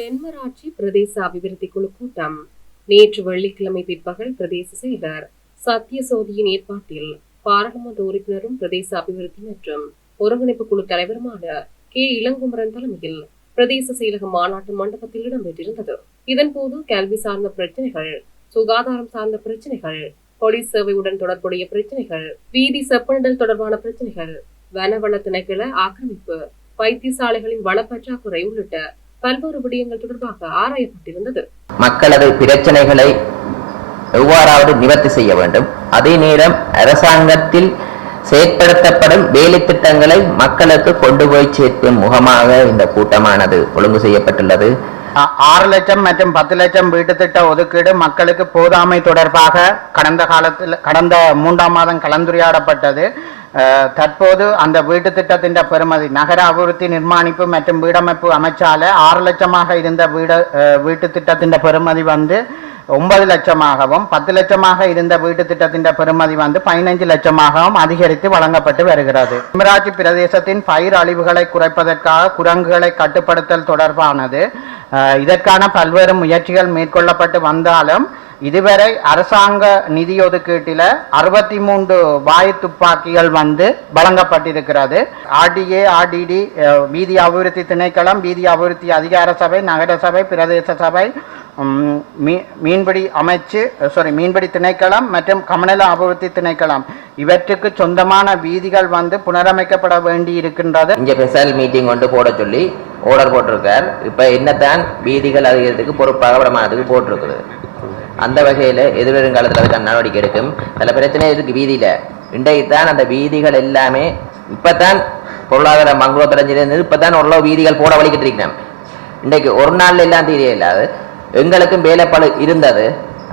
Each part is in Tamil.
தென்மராட்சி பிரதேச அபிவிருத்தி குழு கூட்டம். நேற்று வெள்ளிக்கிழமை பிற்பகல் பிரதேச செயலர் சத்யசோதியின் ஏற்பாட்டில் பாராளுமன்ற உறுப்பினரும் பிரதேச அபிவிருத்தி மற்றும் ஒருங்கிணைப்பு குழு தலைவருமான கே. இளங்குமரன் தலைமையில் பிரதேச செயலக மாநாட்டு மண்டபத்தில் இடம்பெற்றிருந்தது. இதன்போது கல்வி சார்ந்த பிரச்சனைகள் சுகாதாரம் சார்ந்த பிரச்சனைகள் போலீஸ் சேவையுடன் தொடர்புடைய பிரச்சனைகள் வீதி செப்பனிடல் தொடர்பான பிரச்சனைகள் வனவள திணைக்கள ஆக்கிரமிப்பு வைத்தியசாலைகளின் வளப்பற்றாக்குறை உள்ளிட்ட பல்வேறு விடயங்கள் தொடர்பாக ஆராயப்பட்டிருந்தது. மக்களது பிரச்சனைகளை எவ்வாறாவது நிவர்த்தி செய்ய வேண்டும். அதே நேரம் அரசாங்கத்தில் செயற்படுத்தப்படும் வேலை திட்டங்களை மக்களுக்கு கொண்டு போய் சேர்க்கும் முகமாக இந்த கூட்டமானது ஒழுங்கு செய்யப்பட்டுள்ளது. ஆறு லட்சம் மற்றும் பத்து லட்சம் வீட்டு திட்ட ஒதுக்கீடு மக்களுக்கு போதாமை தொடர்பாக கடந்த காலத்தில் கடந்த மூன்றாம் மாதம் கலந்துரையாடப்பட்டது. அஹ், தற்போது அந்த வீட்டு திட்டத்தின் பெருமதி நகர அபிவிருத்தி நிர்மாணிப்பு மற்றும் வீடமைப்பு அமைச்சால ஆறு லட்சமாக இருந்த வீடு வீட்டு திட்டத்தின் பெறுமதி வந்து ஒன்பது லட்சமாகவும் பத்து லட்சமாக இருந்த வீட்டு திட்டத்தின் பெறுமதி வந்து பதினைஞ்சு லட்சமாகவும் அதிகரித்து வழங்கப்பட்டு வருகிறது. சிம்மராட்சி பிரதேசத்தின் பயிர் அழிவுகளை குறைப்பதற்காக குரங்குகளை கட்டுப்படுத்தல் தொடர்பானது இதற்கான பல்வேறு முயற்சிகள் மேற்கொள்ளப்பட்டு வந்தாலும் இதுவரை அரசாங்க நிதி ஒதுக்கீட்டில் அறுபத்தி மூன்று வாயு துப்பாக்கிகள் வந்து வழங்கப்பட்டிருக்கிறது. ஆர்டிஏ ஆர்டிடி வீதி அபிவிருத்தி திணைக்களம் வீதி அபிவிருத்தி அதிகார சபை நகர சபை பிரதேச சபை மீ- மீன்பிடி அமைச்சு சாரி மீன்பிடி திணைக்களம் மற்றும் கமநல அபிவிருத்தி திணைக்களம். இவற்றுக்கு சொந்தமான வீதிகள் வந்து புனரமைக்கப்பட வேண்டி இருக்கின்றது இங்கே ஸ்பெஷல் மீட்டிங் கொண்டு போட சொல்லி ஆர்டர் போட்டிருக்கார். இப்போ என்னத்தான் வீதிகள் அதிகத்துக்கு பொறுப்பாக விடமானதுக்கு போட்டிருக்குது. அந்த வகையில் எதிர்வருங்காலத்தில் அதுக்கான நடவடிக்கை எடுக்கும் சில பிரச்சனை இருக்கு வீதியில. இன்றைக்கு தான் அந்த வீதிகள் எல்லாமே இப்பதான் பொருளாதார மங்குளத்தடைஞ்சிருந்து இப்பதான் ஓரளவு வீதிகள் போட வலிக்கிட்டு இருக்கிறோம் இன்றைக்கு ஒரு நாள்ல எல்லாம் தெரியல இல்லாது எங்களுக்கும் வேலைப்பாடு இருந்தது.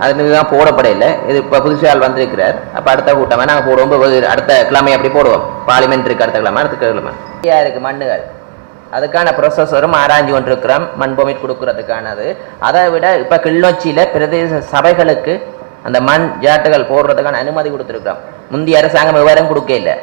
அது தான் போடப்படையில. இது இப்போ புதுசால் வந்திருக்கிறார். அப்போ அடுத்த கூட்டமாக நாங்கள் போடுவோம். அடுத்த கிழமை அப்படி போடுவோம். பார்லிமெண்ட் இருக்கு அடுத்த கிழமை அடுத்த கிழமை. இருக்கு மண்ணுகள். அதுக்கான ப்ரொசஸரும் ஆராய்ஞ்சு கொண்டிருக்கிறோம். மண் பொமிட் கொடுக்கறதுக்கானது. அதை விட இப்போ கிளிநொச்சியில் பிரதேச சபைகளுக்கு அந்த மண் ஜாட்டுகள் போடுறதுக்கான அனுமதி கொடுத்துருக்குறோம். முந்தைய அரசாங்கம் விவரம் கொடுக்க இல்லை